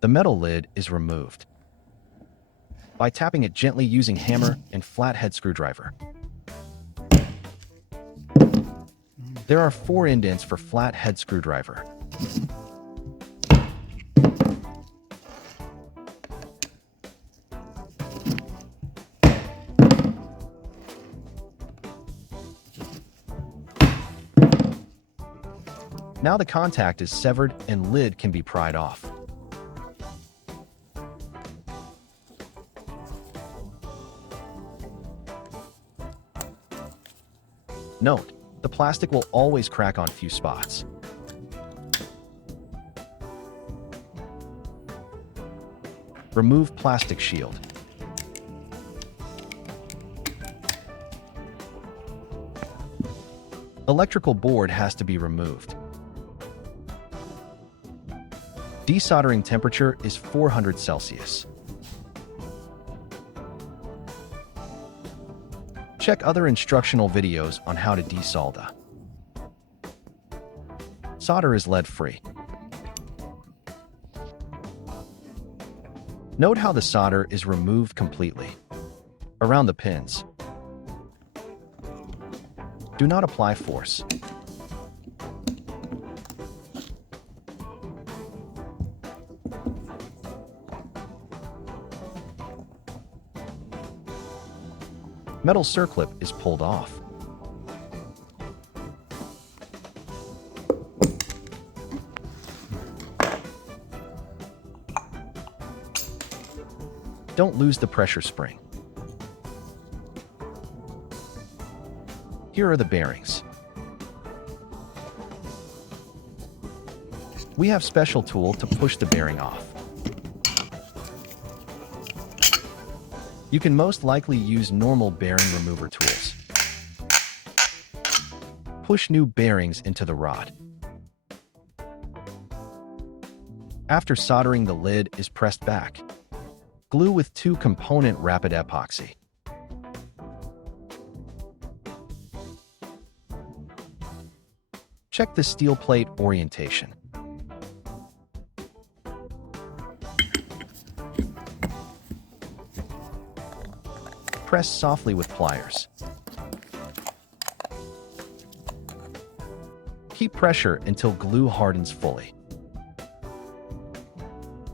The metal lid is removed by tapping it gently using hammer and flathead screwdriver. There are 4 indents for flathead screwdriver. Now the contact is severed and lid can be pried off. Note, the plastic will always crack on few spots. Remove plastic shield. Electrical board has to be removed. Desoldering temperature is 400 Celsius. Check other instructional videos on how to desolder. Solder is lead-free. Note how the solder is removed completely. Around the pins. Do not apply force. Metal circlip is pulled off. Don't lose the pressure spring. Here are the bearings. We have special tool to push the bearing off. You can most likely use normal bearing remover tools. Push new bearings into the rod. After soldering, the lid is pressed back. Glue with 2-component rapid epoxy. Check the steel plate orientation. Press softly with pliers. Keep pressure until glue hardens fully.